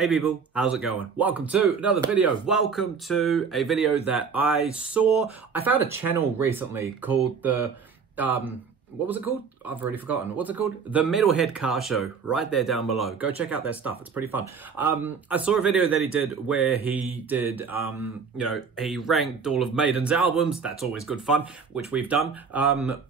Hey people, how's it going? Welcome to another video. Welcome to a video that I saw. I found a channel recently called the, what was it called? I've already forgotten. What's it called? The Metalhead Car Show, right there down below. Go check out their stuff. It's pretty fun. I saw a video that he did where he did, he ranked all of Maiden's albums. That's always good fun, which we've done.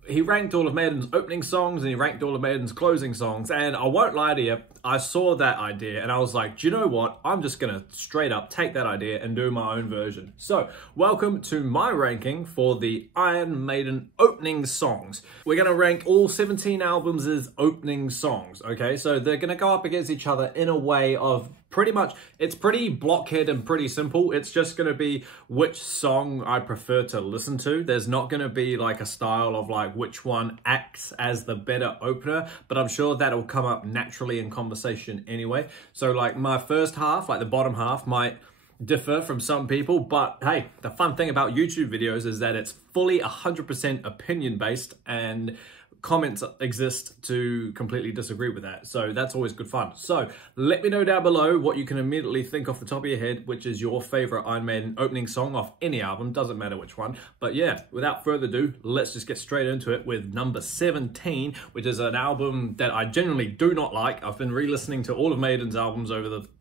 He ranked all of Maiden's opening songs and he ranked all of Maiden's closing songs. And I won't lie to you, I saw that idea and I was like, do you know what? I'm just gonna straight up take that idea and do my own version. So, welcome to my ranking for the Iron Maiden opening songs. We're gonna rank all 17 albums as opening songs, okay? So they're gonna go up against each other in a way of pretty much, it's pretty blockhead and pretty simple. It's just gonna be which song I prefer to listen to. There's not gonna be like a style of like which one acts as the better opener, but I'm sure that'll come up naturally in conversation anyway. So like my first half, like the bottom half might differ from some people, but hey, the fun thing about YouTube videos is that it's fully 100% opinion based and comments exist to completely disagree with that. So that's always good fun. So let me know down below what you can immediately think off the top of your head, which is your favorite Iron Maiden opening song off any album, doesn't matter which one. But yeah, without further ado, let's just get straight into it with number 17, which is an album that I genuinely do not like. I've been re-listening to all of Maiden's albums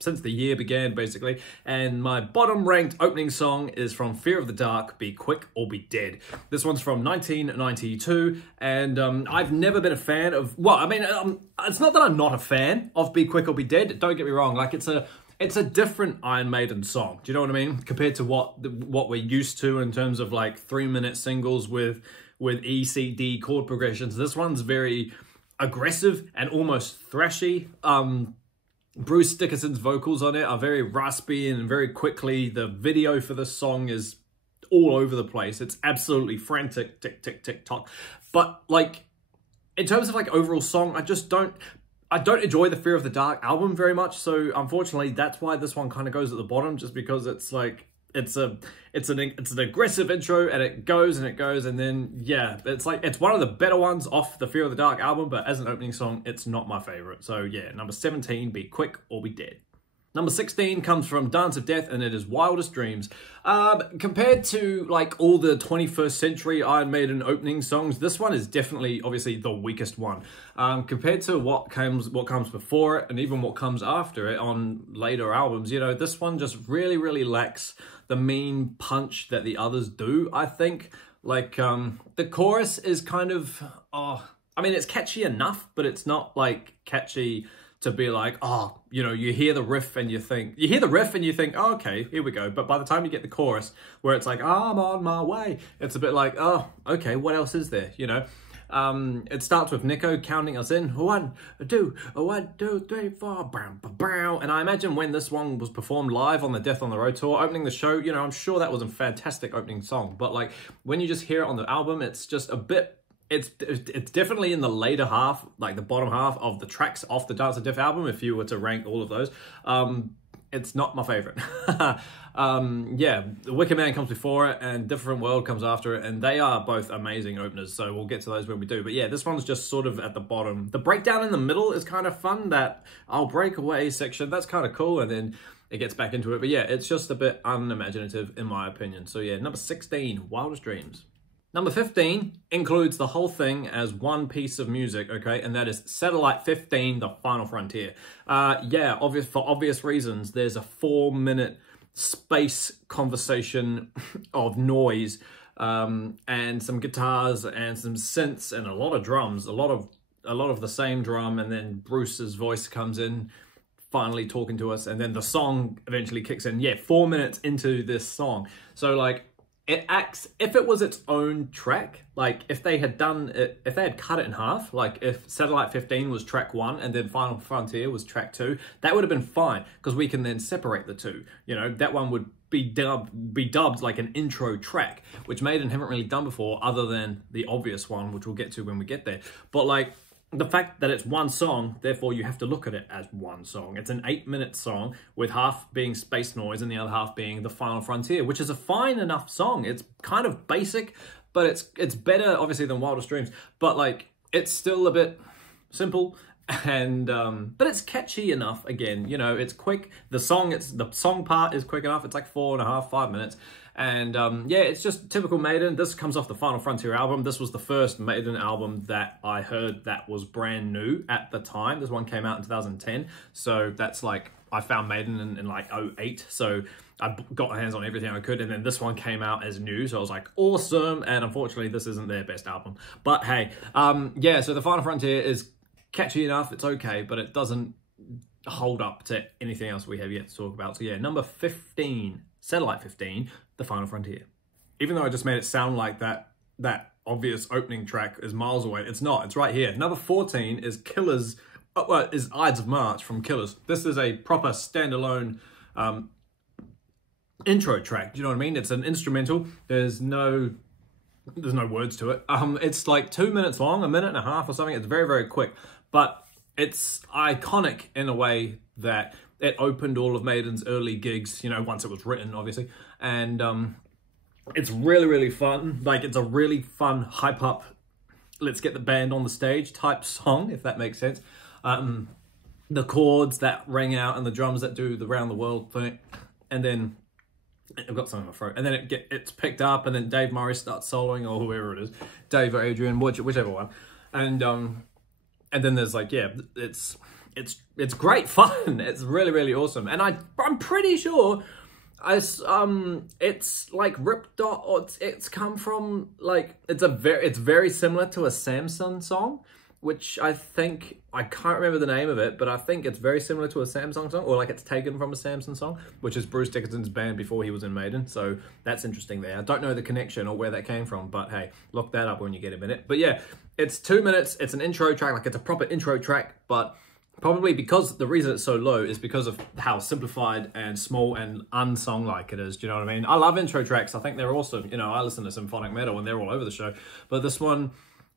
since the year began, basically. And my bottom ranked opening song is from Fear of the Dark, Be Quick or Be Dead. This one's from 1992, and I've never been a fan of, well, I mean, it's not that I'm not a fan of Be Quick or Be Dead, don't get me wrong, like it's a different Iron Maiden song, do you know what I mean? Compared to what we're used to in terms of like 3-minute singles with E, C, D chord progressions. This one's very aggressive and almost thrashy. Bruce Dickinson's vocals on it are very raspy and very quickly. The video for this song is all over the place. It's absolutely frantic, tick, tick, tick, tock. But like, in terms of like overall song, I don't enjoy the Fear of the Dark album very much. So unfortunately, that's why this one kind of goes at the bottom, just because it's like, it's an aggressive intro and it goes, and then yeah, it's like, it's one of the better ones off the Fear of the Dark album, but as an opening song, it's not my favorite. So yeah, number 17, Be Quick or Be Dead. Number 16 comes from Dance of Death, and it is Wildest Dreams. Compared to like all the 21st century Iron Maiden opening songs, this one is definitely, obviously, the weakest one. Compared to what comes before it, and even what comes after it on later albums, you know, this one just really, really lacks the mean punch that the others do, I think. Like, the chorus is kind of, I mean, it's catchy enough, but it's not like catchy to be like, oh, you know, you hear the riff and you think, oh, okay, here we go. But by the time you get the chorus where it's like, oh, I'm on my way, it's a bit like, oh, okay, what else is there, you know? It starts with Nico counting us in, 1, 2, 3, 4, bam, bam, bam. And I imagine when this one was performed live on the Death on the Road tour, opening the show, you know, I'm sure that was a fantastic opening song. But like, when you just hear it on the album, it's just a bit, it's definitely in the later half, like the bottom half of the tracks off the Dance of Death album, if you were to rank all of those. It's not my favorite. Yeah, Wicker Man comes before it and Different World comes after it, and they are both amazing openers, so we'll get to those when we do. But yeah, this one's just sort of at the bottom. The breakdown in the middle is kind of fun, that I'll break away section, that's kind of cool, and then it gets back into it. But yeah, it's just a bit unimaginative in my opinion. So yeah, number 16, Wildest Dreams. Number 15 includes the whole thing as one piece of music, okay? And that is Satellite 15, The Final Frontier. Yeah, for obvious reasons, there's a 4-minute space conversation of noise and some guitars and some synths and a lot of drums, a lot of the same drum, and then Bruce's voice comes in, finally talking to us, and then the song eventually kicks in. Yeah, 4 minutes into this song. So like, it acts, if it was its own track, like if they had done it, if they had cut it in half, like if Satellite 15 was track 1 and then Final Frontier was track 2, that would have been fine, because we can then separate the two. You know, that one would be dubbed like an intro track, which Maiden haven't really done before, other than the obvious one, which we'll get to when we get there. But like, the fact that it's one song, therefore you have to look at it as one song. It's an 8-minute song with half being space noise and the other half being The Final Frontier, which is a fine enough song. It's kind of basic, but it's better obviously than Wildest Dreams, but like, it's still a bit simple And but it's catchy enough. Again, you know, it's quick. The song part is quick enough. It's like 4.5, 5 minutes. And yeah, it's just typical Maiden. This comes off the Final Frontier album. This was the first Maiden album that I heard that was brand new at the time. This one came out in 2010. So that's like, I found Maiden in like 2008. So I got my hands on everything I could. And then this one came out as new. So I was like, awesome. And unfortunately, this isn't their best album. But hey, yeah, so the Final Frontier is catchy enough. It's okay, but it doesn't hold up to anything else we have yet to talk about. So yeah, number 15, Satellite 15, The Final Frontier. Even though I just made it sound like that obvious opening track is miles away, it's not. It's right here. Number 14 is Killers, is Ides of March from Killers. This is a proper standalone intro track. Do you know what I mean? It's an instrumental. There's no words to it. It's like 2 minutes long, 1.5 minutes or something. It's very, very quick, but it's iconic in a way that it opened all of Maiden's early gigs, you know, once it was written, obviously. And it's really, really fun. Like, it's a really fun, hype up, let's get the band on the stage type song, if that makes sense. The chords that ring out and the drums that do the round the world thing. And then I've got something in my throat. And then it's picked up, and then Dave Morris starts soloing, or whoever it is, Dave or Adrian, whichever one. And then there's like, yeah, it's great fun. It's really, really awesome. And I'm pretty sure it's like ripped off, or it's come from like, it's very similar to a Samson song, which I can't remember the name of it, but I think it's very similar to a Samsung song, or like it's taken from a Samson song, which is Bruce Dickinson's band before he was in Maiden. So that's interesting there. I don't know the connection or where that came from, but hey, look that up when you get a minute. But yeah, it's 2 minutes. It's an intro track, like it's a proper intro track, but probably because the reason it's so low is because of how simplified and small and unsong-like it is. Do you know what I mean? I love intro tracks. I think they're awesome. You know, I listen to symphonic metal and they're all over the show, but this one,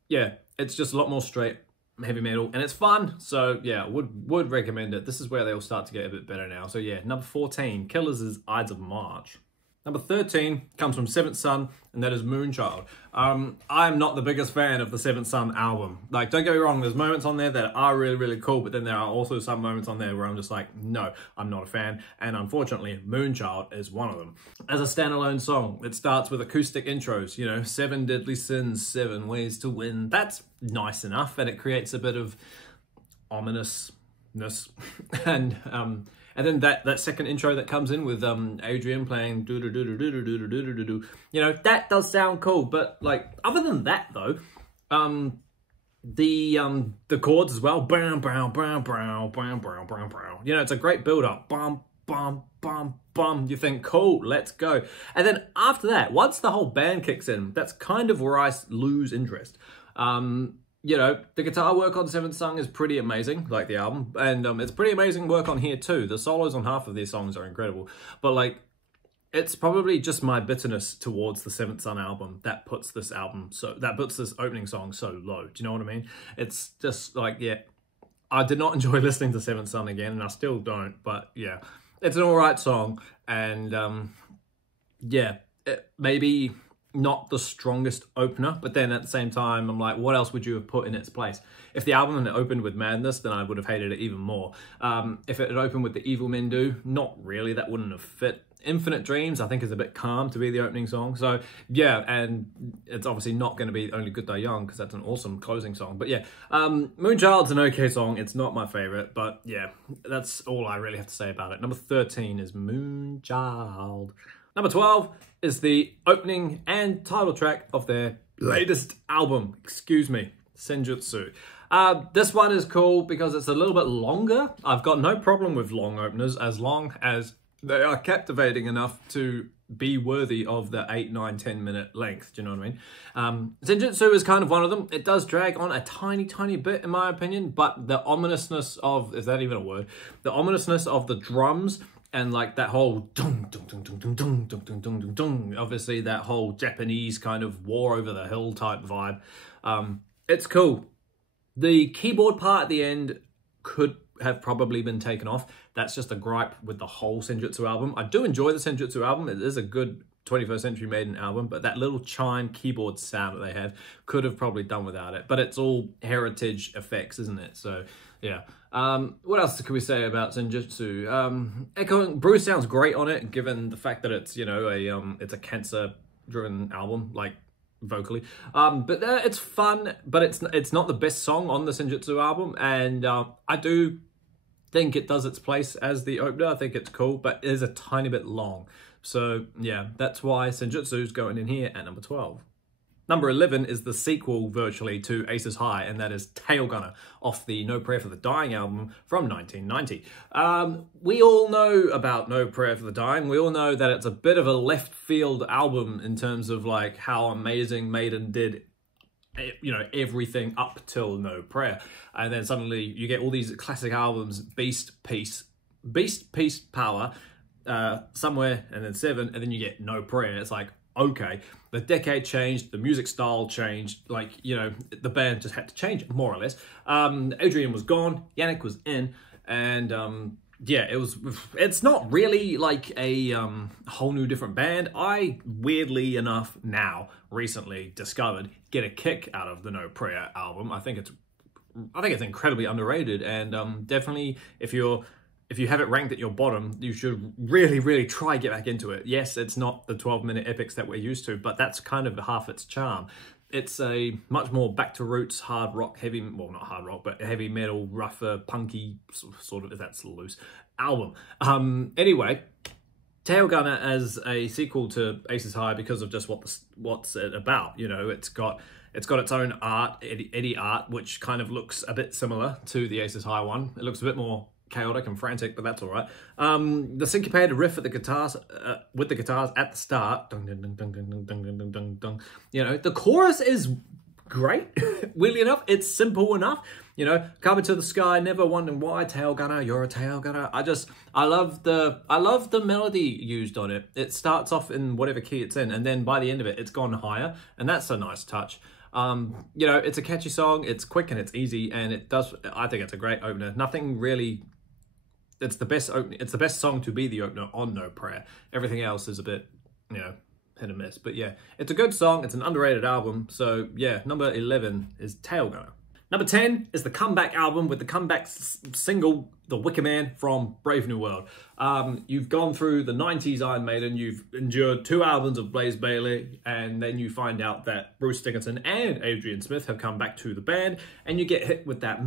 yeah, it's just a lot more straight heavy metal, and it's fun. So yeah, would recommend it. This is where they all start to get a bit better now. So yeah, number 14, Killers' Ides of March. Number 13 comes from Seventh Son, and that is Moonchild. I'm not the biggest fan of the Seventh Son album. Like, don't get me wrong, there's moments on there that are really, really cool, but then there are also some moments on there where I'm just like, no, I'm not a fan. And unfortunately, Moonchild is one of them. As a standalone song, it starts with acoustic intros, you know, 7 deadly sins, 7 ways to win. That's nice enough, and it creates a bit of ominousness. And then that second intro that comes in with Adrian playing do do do do do do do do do do, you know, that does sound cool. But like, other than that though, the chords as well, bam bam bam bam bam bam bam bam. You know, it's a great build up. Bum bum bum bum. You think, cool, let's go. And then after that, once the whole band kicks in, that's kind of where I lose interest. You know, the guitar work on Seventh Son is pretty amazing, like the album. And it's pretty amazing work on here too. The solos on half of these songs are incredible. But like, it's probably just my bitterness towards the Seventh Son album that puts this opening song so low. Do you know what I mean? It's just like, yeah, I did not enjoy listening to Seventh Son again, and I still don't. But yeah, it's an alright song. And yeah, maybe not the strongest opener, but then at the same time, I'm like, what else would you have put in its place? If the album had opened with Madness, then I would have hated it even more. If it had opened with The Evil Men Do, not really, that wouldn't have fit. Infinite Dreams, I think, is a bit calm to be the opening song. So yeah, and it's obviously not going to be Only Good Die Young, because that's an awesome closing song. But yeah, Moonchild's an okay song. It's not my favorite, but yeah, that's all I really have to say about it. Number 13 is Moonchild. Number 12 is the opening and title track of their latest album, Zenjitsu. This one is cool because it's a little bit longer. I've got no problem with long openers as long as they are captivating enough to be worthy of the 8, 9, 10 minute length. Do you know what I mean? Zenjitsu is kind of one of them. It does drag on a tiny, tiny bit in my opinion, but the ominousness of, is that even a word? The ominousness of the drums and like that whole dung, dung, dung, dung, dung, dung, dung, dung, dung, dung, dung, obviously that whole Japanese kind of war over the hill type vibe. It's cool. The keyboard part at the end could have probably been taken off. That's just a gripe with the whole Zenjitsu album. I do enjoy the Zenjitsu album. It is a good 21st Century Maiden album, but that little chime keyboard sound that they have could have probably done without it. But it's all heritage effects, isn't it? So Yeah. What else can we say about Zenjitsu? Echoing Bruce sounds great on it, given the fact that it's, you know, it's a cancer-driven album, like vocally. But it's fun, but it's not the best song on the Zenjitsu album, and I do think it does its place as the opener. I think it's cool, but it is a tiny bit long. So yeah, that's why Zenjitsu's going in here at number 12. Number 11 is the sequel, virtually, to Aces High, and that is Tail Gunner, off the No Prayer for the Dying album from 1990. We all know about No Prayer for the Dying. We all know that it's a bit of a left field album in terms of like how amazing Maiden did, you know, everything up till No Prayer. And then suddenly you get all these classic albums, Beast, Peace, Power, Somewhere, and then 7, and then you get No Prayer. It's like, okay, the decade changed, the music style changed, like, you know, the band just had to change, more or less. Adrian was gone, Yannick was in, and yeah, it's not really like a whole new different band. I, weirdly enough, now, recently discovered, get a kick out of the No Prayer album. I think it's incredibly underrated, and definitely if you have it ranked at your bottom, you should really try get back into it. Yes, it's not the 12-minute epics that we're used to, but that's kind of half its charm. It's a much more back to roots, hard rock, heavy, well, not hard rock, but heavy metal, rougher, punky, sort of, if that's loose, album. Anyway, Tail Gunner as a sequel to Aces High because of just what's it about. You know, it's got its own art, Eddie art, which kind of looks a bit similar to the Aces High one. It looks a bit more chaotic and frantic, but that's all right. The syncopated riff at the guitars, with the guitars at the start, dung, dung, dung, dung, dung, dung, dung, dung, dung, dung. You know, the chorus is great. Weirdly enough, it's simple enough. You know, coming to the sky, never wondering why, tail gunner, you're a tail gunner. I love the melody used on it. It starts off in whatever key it's in, and then by the end of it, it's gone higher, and that's a nice touch. You know, it's a catchy song, it's quick and it's easy, and I think it's a great opener. Nothing really. It's the best song to be the opener on No Prayer. Everything else is a bit, you know, hit and miss. But yeah, it's a good song. It's an underrated album. So yeah, number 11 is Tail Gunner. Number 10 is the comeback album with the comeback single, The Wicker Man from Brave New World. You've gone through the 90s Iron Maiden, you've endured 2 albums of Blaze Bayley, and then you find out that Bruce Dickinson and Adrian Smith have come back to the band, and you get hit with that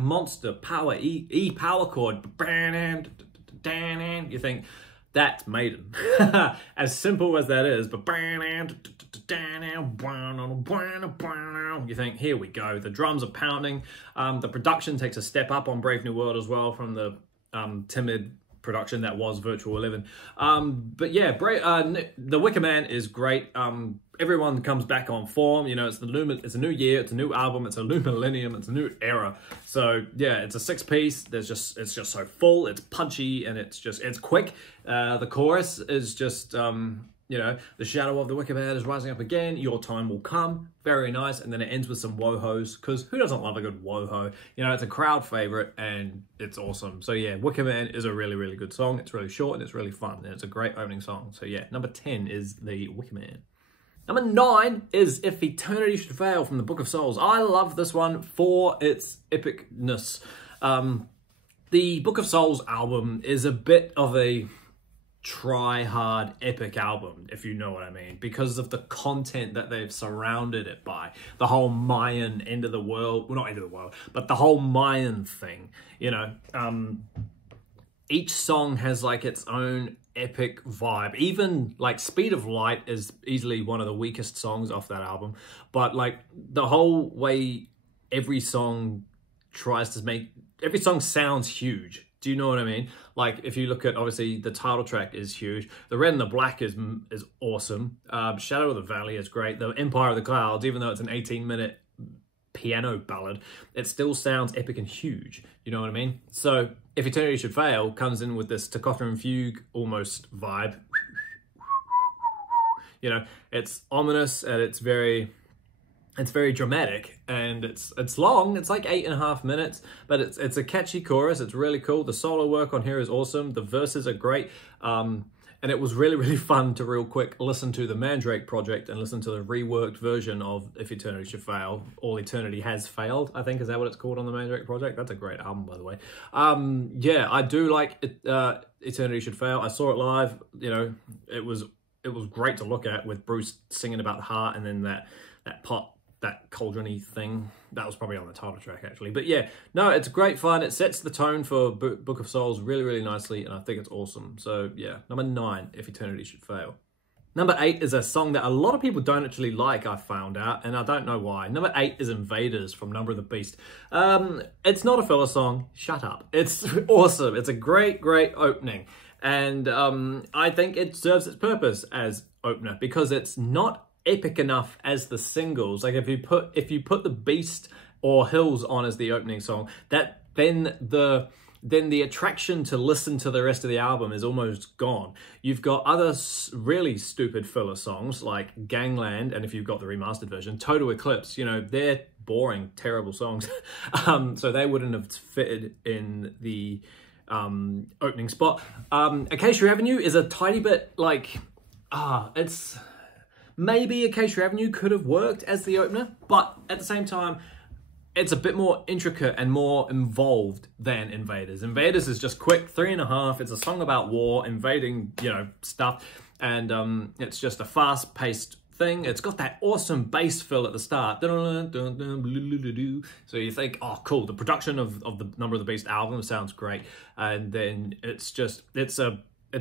monster power, E power chord. You think, that's Maiden. As simple as that is, but you think, here we go. The drums are pounding. The production takes a step up on Brave New World as well from the timid production that was Virtual 11. But yeah, The Wicker Man is great. Everyone comes back on form. You know, it's a new year, it's a new album, it's a new millennium, it's a new era. So yeah, it's a 6-piece. It's just so full, it's punchy, and it's quick. The chorus is just, you know, the shadow of the Wicker Man is rising up again, your time will come. Very nice. And then it ends with some wohos, because who doesn't love a good woho? You know, it's a crowd favorite and it's awesome. So yeah, Wicker Man is a really good song. It's really short and it's really fun, and it's a great opening song. So yeah, number 10 is the Wicker Man. Number 9 is If Eternity Should Fail from the Book of Souls. I love this one for its epicness. The Book of Souls album is a bit of a try-hard epic album, if you know what I mean, because of the content that they've surrounded it by. The whole Mayan end of the world, well, not end of the world, but the whole Mayan thing, you know. Each song has like its own epic vibe. Even like Speed of Light is easily one of the weakest songs off that album, but like the whole way every song sounds huge. Do you know what I mean? Like, if you look at, obviously, the title track is huge. The Red and the Black is awesome. Shadow of the Valley is great. The Empire of the Clouds, even though it's an 18-minute piano ballad, it still sounds epic and huge. You know what I mean? So, If Eternity Should Fail comes in with this staccato and fugue almost vibe. You know, it's ominous and it's very dramatic, and it's long. It's like 8.5 minutes, but it's a catchy chorus. It's really cool. The solo work on here is awesome. The verses are great. And it was really, really fun to real quick listen to the Mandrake project and listen to the reworked version of If Eternity Should Fail. All Eternity Has Failed, I think. Is that what it's called on the Mandrake project? That's a great album, by the way. Yeah, I do like it, Eternity Should Fail. I saw it live. You know, it was great to look at with Bruce singing about the heart, and then that pot, that cauldron-y thing. That was probably on the title track, actually. But yeah, no, it's great fun. It sets the tone for Book of Souls really, really nicely, and I think it's awesome. So yeah, number 9, If Eternity Should Fail. Number 8 is a song that a lot of people don't actually like, I found out, and I don't know why. Number 8 is Invaders from Number of the Beast. It's not a filler song. Shut up. It's awesome. It's a great, great opening. And I think it serves its purpose as opener because it's not epic enough as the singles. Like if you put the Beast or Hills on as the opening song, that then the attraction to listen to the rest of the album is almost gone. You've got other really stupid filler songs like Gangland, and if you've got the remastered version, Total Eclipse. You know, they're boring, terrible songs. So they wouldn't have fitted in the opening spot. Acacia Avenue is a tiny bit like, it's... Maybe Acacia Avenue could have worked as the opener, but at the same time, it's a bit more intricate and more involved than Invaders. Invaders is just quick, 3.5. It's a song about war, invading, you know, stuff. And it's just a fast-paced thing. It's got that awesome bass fill at the start. So you think, oh, cool. The production of the Number of the Beast album sounds great. And then it's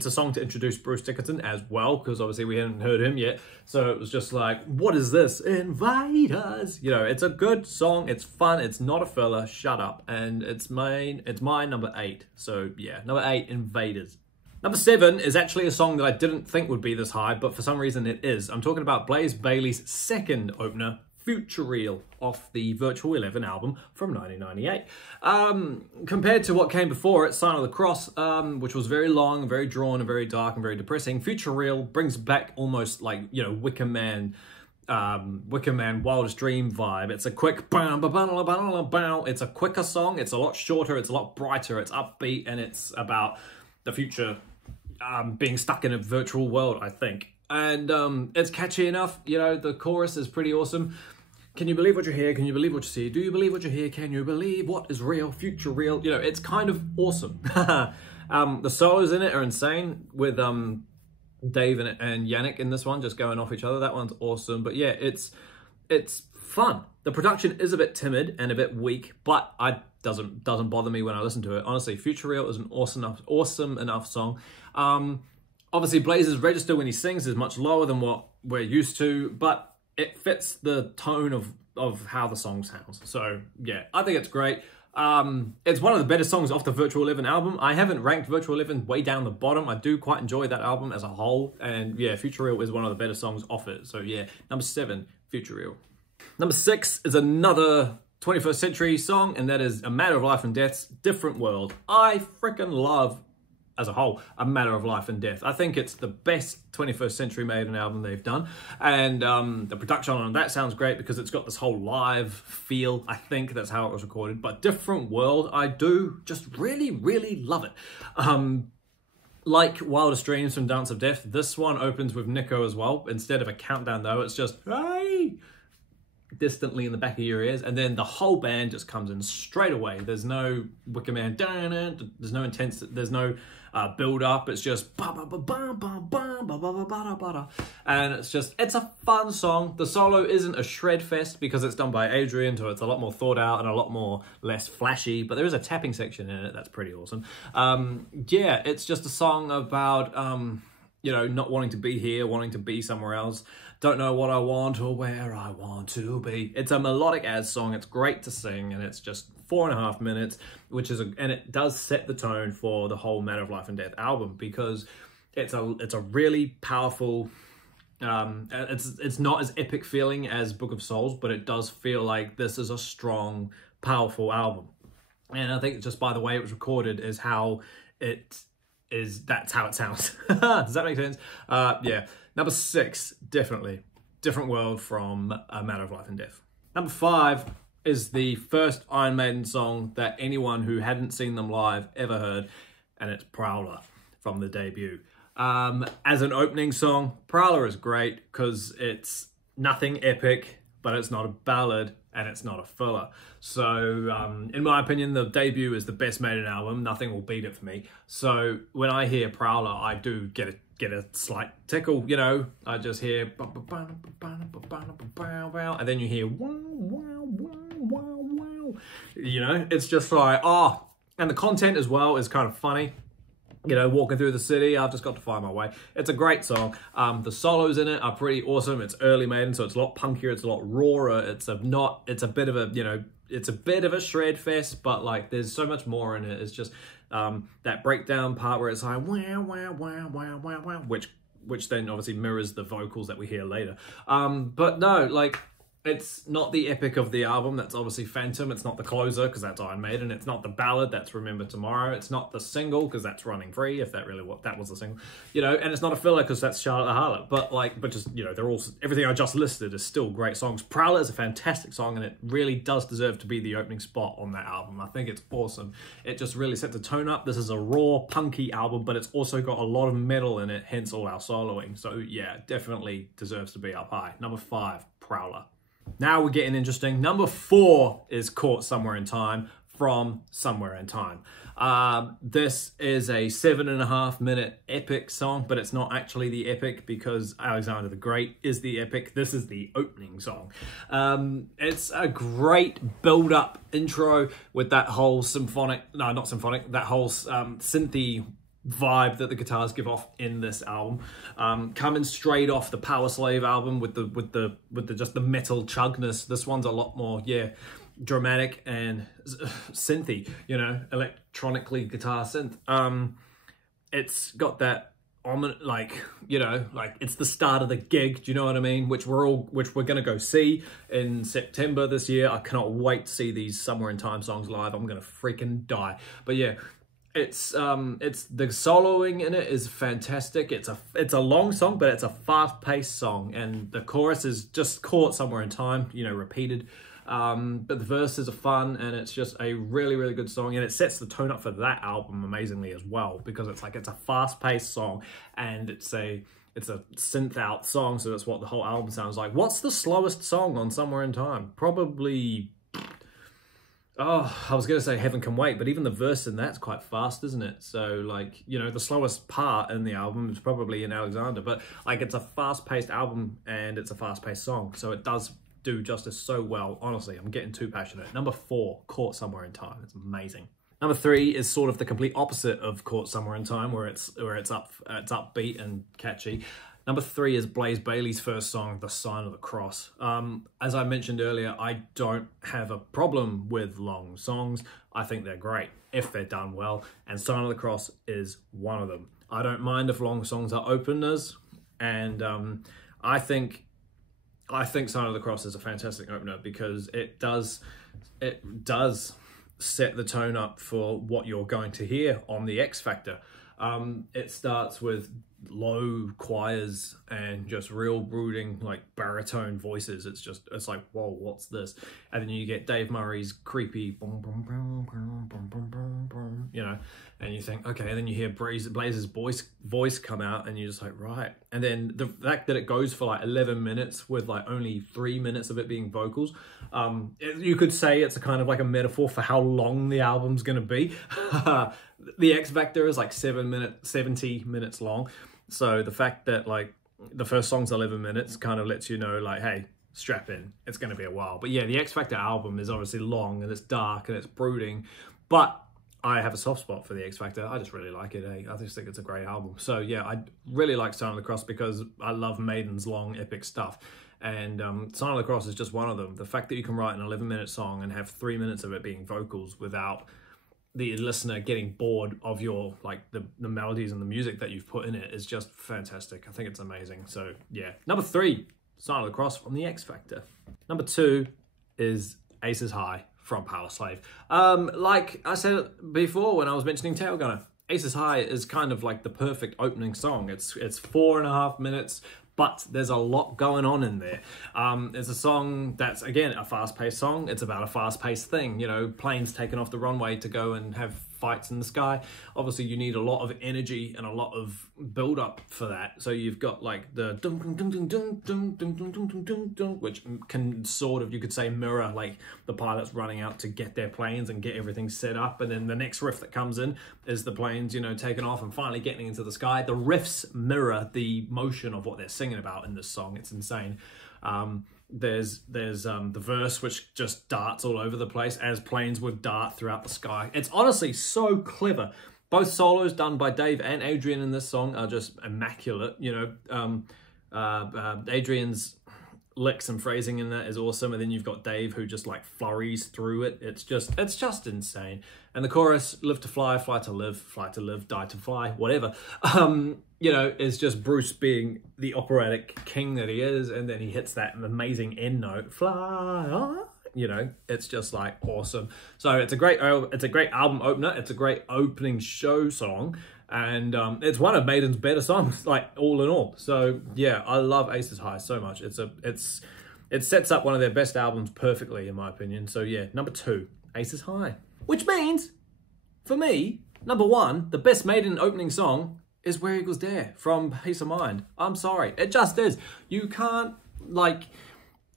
a song to introduce Bruce Dickinson as well, because obviously we hadn't heard him yet. So it was just like, what is this? Invaders! You know, it's a good song. It's fun. It's not a filler. Shut up. And it's my number 8. So yeah, number 8, Invaders. Number 7 is actually a song that I didn't think would be this high, but for some reason it is. I'm talking about Blaze Bayley's second opener, Future Real, off the Virtual 11 album from 1998. Compared to what came before it, Sign of the Cross, which was very long, very drawn, and very dark, and very depressing, Future Real brings back almost like, you know, Wicker Man, Wildest Dream vibe. It's a quick bam, ba, ba, ba, ba, ba. It's a quicker song. It's a lot shorter. It's a lot brighter. It's upbeat, and it's about the future being stuck in a virtual world, I think. And it's catchy enough. You know, the chorus is pretty awesome. Can you believe what you hear? Can you believe what you see? Do you believe what you hear? Can you believe what is real? Future real. You know, it's kind of awesome. The solos in it are insane with Dave and Yannick in this one, just going off each other. That one's awesome. But yeah, it's fun. The production is a bit timid and a bit weak, but doesn't bother me when I listen to it. Honestly, Future Real is an awesome enough song. Obviously, Blaze's register when he sings is much lower than what we're used to, but it fits the tone of how the song sounds. So yeah, I think it's great. It's one of the better songs off the Virtual 11 album. I haven't ranked Virtual 11 way down the bottom. I do quite enjoy that album as a whole. And yeah, Future Real is one of the better songs off it. So yeah, number 7, Future Real. Number 6 is another 21st century song, and that is A Matter of Life and Death's Different World. I freaking love, as a whole, A Matter of Life and Death. I think it's the best 21st century Maiden album they've done. And the production on that sounds great because it's got this whole live feel. I think that's how it was recorded. But Different World, I do just really, really love it. Like Wildest Dreams from Dance of Death, this one opens with Nico as well. Instead of a countdown though, it's just, hey! Distantly in the back of your ears, and then the whole band just comes in straight away. There's no Wicker Man, there's no intense, there's no build up. It's just and it's a fun song. The solo isn't a shred fest because it's done by Adrian, so it's a lot more thought out and a lot more less flashy, but there is a tapping section in it that's pretty awesome. Yeah, it's just a song about you know, not wanting to be here, wanting to be somewhere else. Don't know what I want or where I want to be. It's a melodic as song. It's great to sing, and it's just 4.5 minutes, which is and it does set the tone for the whole Matter of Life and Death album because it's a really powerful. It's not as epic feeling as Book of Souls, but it does feel like this is a strong, powerful album. And I think just by the way it was recorded is how that's how it sounds. Does that make sense? Yeah. Number 6, definitely. Different World from A Matter of Life and Death. Number 5 is the first Iron Maiden song that anyone who hadn't seen them live ever heard, and it's Prowler from the debut. As an opening song, Prowler is great because it's nothing epic, but it's not a ballad and it's not a filler. So in my opinion, the debut is the best Maiden album. Nothing will beat it for me. So when I hear Prowler, I do get a slight tickle, you know. I just hear, and then you hear, you know, it's just like, oh, and the content as well is kind of funny. You know, walking through the city, I've just got to find my way. It's a great song. The solos in it are pretty awesome. It's early Maiden, so it's a lot punkier, it's a lot rawer. It's a bit of a, you know, it's a bit of a shred fest, but like there's so much more in it. It's just that breakdown part where it's like wow, wow, wow, wow, wow, wow, which then obviously mirrors the vocals that we hear later. But no, like, it's not the epic of the album. That's obviously Phantom. It's not the closer, because that's Iron Maiden. It's not the ballad. That's Remember Tomorrow. It's not the single, because that's Running Free, if that was the single. You know, and it's not a filler, because that's Charlotte the Harlot. But just, you know, they're all, everything I just listed is still great songs. Prowler is a fantastic song, and it really does deserve to be the opening spot on that album. I think it's awesome. It just really sets the tone up. This is a raw, punky album, but it's also got a lot of metal in it, hence all our soloing. So yeah, definitely deserves to be up high. Number 5, Prowler. Now we're getting interesting. Number 4 is Caught Somewhere in Time from Somewhere in Time. This is a 7.5 minute epic song, but it's not actually the epic because Alexander the Great is the epic. This is the opening song. It's a great build-up intro with that whole that whole synthy vibe that the guitars give off in this album, coming straight off the Power Slave album with just the metal chugness. This one's a lot more dramatic and synthy, you know, electronically guitar synth. It's got that like, you know, like it's the start of the gig, do you know what I mean, which we're gonna go see in September this year. I cannot wait to see these Somewhere in Time songs live. I'm gonna freaking die. But yeah, it's the soloing in it is fantastic. It's a long song, but it's a fast-paced song, and the chorus is just Caught Somewhere in Time, you know, repeated. But the verses are fun, and it's just a really, really good song, and it sets the tone up for that album amazingly as well, because it's a fast-paced song, and it's a synth out song, so that's what the whole album sounds like. What's the slowest song on Somewhere in Time? Probably, oh, I was going to say Heaven Can Wait, but even the verse in that's quite fast, isn't it? So, like, you know, the slowest part in the album is probably in Alexander, but, like, it's a fast-paced album, and it's a fast-paced song, so it does do justice so well. Honestly, I'm getting too passionate. Number 4, Caught Somewhere in Time. It's amazing. Number 3 is sort of the complete opposite of Caught Somewhere in Time, where it's upbeat and catchy. Number 3 is Blaze Bayley's first song, The Sign of the Cross. As I mentioned earlier, I don't have a problem with long songs. I think they're great if they're done well, and Sign of the Cross is one of them. I don't mind if long songs are openers, and I think Sign of the Cross is a fantastic opener because it does set the tone up for what you're going to hear on the X Factor. It starts with low choirs and just real brooding, like, baritone voices. It's like, whoa, what's this? And then you get Dave Murray's creepy boom, boom, boom, boom, boom, boom, boom, boom, you know, and you think, okay, and then you hear Blaze's voice come out, and you're just like, right. And then the fact that it goes for like 11 minutes with like only 3 minutes of it being vocals, you could say it's a kind of like a metaphor for how long the album's gonna be. The X Factor is like 70 minutes long. So the fact that like the first song's 11 minutes kind of lets you know, like, hey, strap in, it's going to be a while. But yeah, the X Factor album is obviously long, and it's dark, and it's brooding, but I have a soft spot for the X Factor. I just really like it. I just think it's a great album. So yeah, I really like Sign of the Cross because I love Maiden's long, epic stuff. And Sign of the Cross is just one of them. The fact that you can write an 11-minute song and have 3 minutes of it being vocals without the listener getting bored of your, like, the melodies and the music that you've put in it is just fantastic. I think it's amazing. So yeah, number 3, Sign of the Cross from the X Factor. Number 2 is Aces High from Power Slave. Like I said before when I was mentioning Tail Gunner, Aces High is kind of like the perfect opening song. It's 4.5 minutes, but there's a lot going on in there. It's a song that's, again, a fast-paced song. It's about a fast-paced thing, you know, planes taking off the runway to go and have fights in the sky. Obviously, you need a lot of energy and a lot of build up for that. So you've got like the dun dun dun dun dun dun dun dun dun dun dun, which can sort of, you could say, mirror like the pilots running out to get their planes and get everything set up. And then the next riff that comes in is the planes, you know, taking off and finally getting into the sky. The riffs mirror the motion of what they're singing about in this song. It's insane. There's the verse which just darts all over the place as planes would dart throughout the sky. It's honestly so clever. Both solos done by Dave and Adrian in this song are just immaculate. You know, Adrian's licks and phrasing in that is awesome, and then you've got Dave who just like flurries through it. It's just insane. And the chorus, live to fly to live, die to fly, whatever, you know, is just Bruce being the operatic king that he is, and then he hits that amazing end note, fly, you know, it's just like awesome. So it's a great album opener. It's a great opening show song, and it's one of Maiden's better songs, like all in all. So yeah, I love Aces High so much. It sets up one of their best albums perfectly, in my opinion. So yeah, number 2, Aces High. Which means, for me, number 1, the best Maiden opening song is Where Eagles Dare from Peace of Mind. I'm sorry, it just is. You can't, like,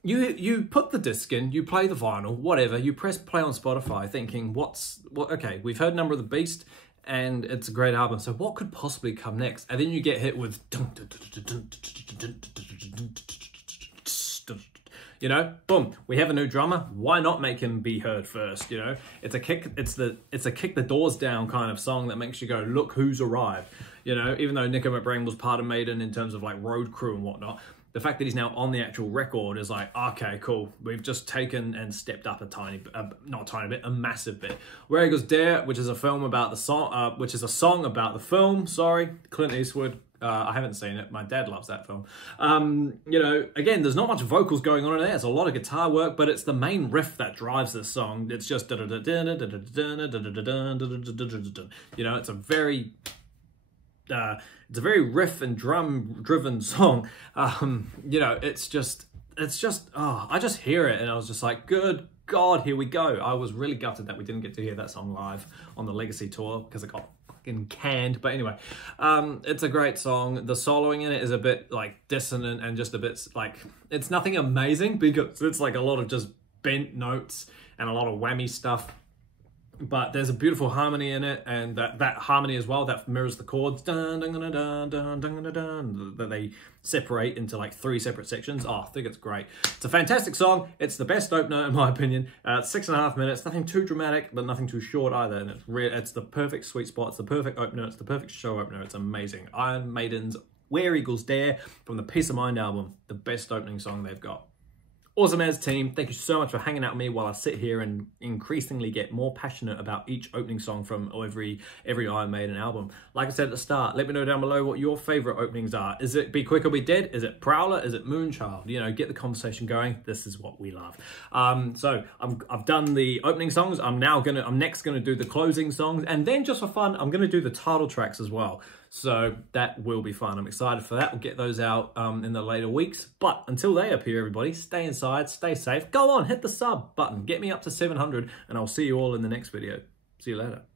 you put the disc in, you play the vinyl, whatever, you press play on Spotify thinking, okay, we've heard Number of the Beast, and it's a great album, so what could possibly come next? And then you get hit with, you know, boom, we have a new drummer. Why not make him be heard first? You know, it's a kick the doors down kind of song that makes you go, look who's arrived. You know, even though Nico McBrain was part of Maiden in terms of like road crew and whatnot, the fact that he's now on the actual record is like, okay, cool. We've just taken and stepped up a massive bit. Where Eagles Dare, which is a film about the song, which is a song about the film. Sorry, Clint Eastwood. I haven't seen it. My dad loves that film. You know, again, there's not much vocals going on in there. It's a lot of guitar work, but it's the main riff that drives this song. It's just, you know, it's a very riff and drum driven song. You know, it's just, oh, I just hear it and I was just like, good God, here we go. I was really gutted that we didn't get to hear that song live on the Legacy tour because it got canned. But anyway, it's a great song. The soloing in it is a bit like dissonant and just a bit like, it's nothing amazing because it's like a lot of just bent notes and a lot of whammy stuff. But there's a beautiful harmony in it, and that harmony as well that mirrors the chords dun, dun, dun, dun, dun, dun, dun, dun, that they separate into like 3 separate sections. Oh, I think it's great. It's a fantastic song. It's the best opener in my opinion. 6.5 minutes, nothing too dramatic, but nothing too short either. And it's the perfect sweet spot. It's the perfect opener. It's the perfect show opener. It's amazing. Iron Maiden's Where Eagles Dare from the Peace of Mind album, the best opening song they've got. Awesome as team, thank you so much for hanging out with me while I sit here and increasingly get more passionate about each opening song from every Iron Maiden album. Like I said at the start, let me know down below what your favorite openings are. Is it Be Quick or Be Dead? Is it Prowler? Is it Moonchild? You know, get the conversation going. This is what we love. So I've done the opening songs. I'm next gonna do the closing songs, and then just for fun, I'm gonna do the title tracks as well. So that will be fun. I'm excited for that. We'll get those out in the later weeks. But until they appear, everybody, stay inside, stay safe. Go on, hit the sub button. Get me up to 700, and I'll see you all in the next video. See you later.